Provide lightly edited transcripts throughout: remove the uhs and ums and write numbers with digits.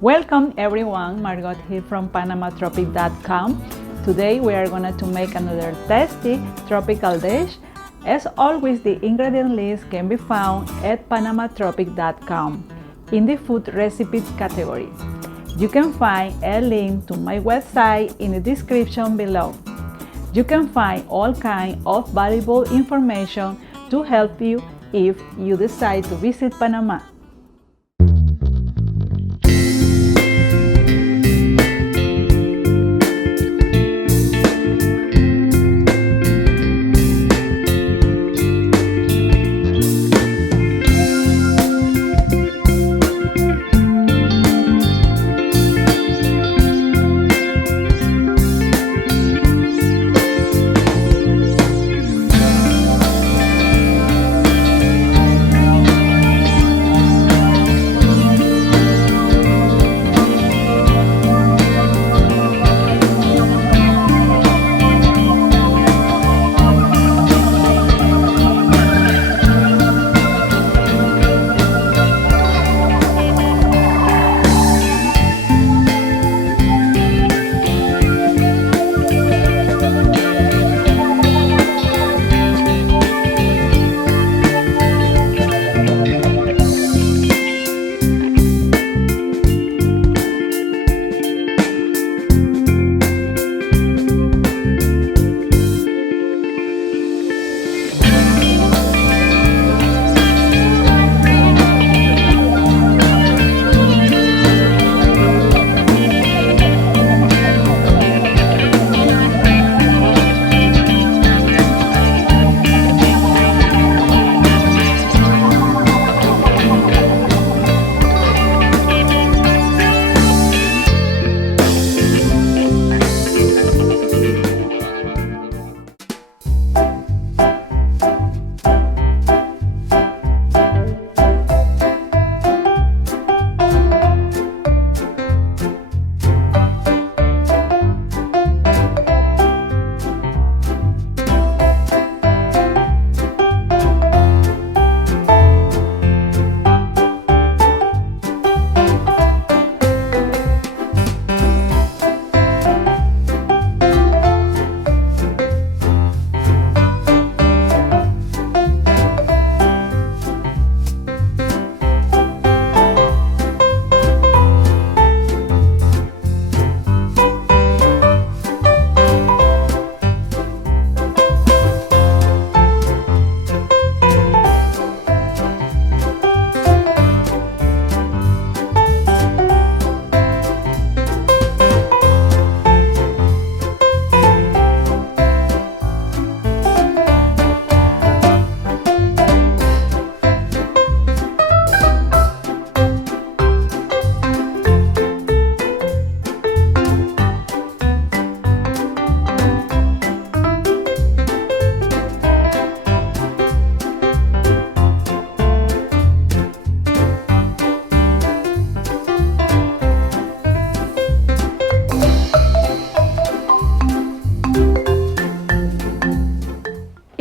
Welcome everyone, Margot here from PanamaTropic.com. Today we are going to make another tasty tropical dish. As always, the ingredient list can be found at PanamaTropic.com in the food recipes category. You can find a link to my website in the description below. You can find all kinds of valuable information to help you if you decide to visit Panama.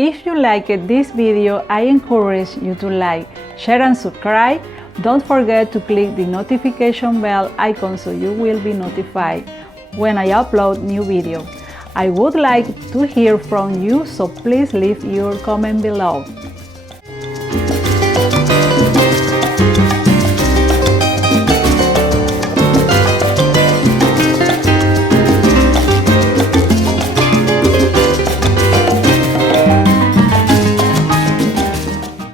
If you liked this video, I encourage you to like, share and subscribe. Don't forget to click the notification bell icon so you will be notified when I upload new videos. I would like to hear from you, so please leave your comment below.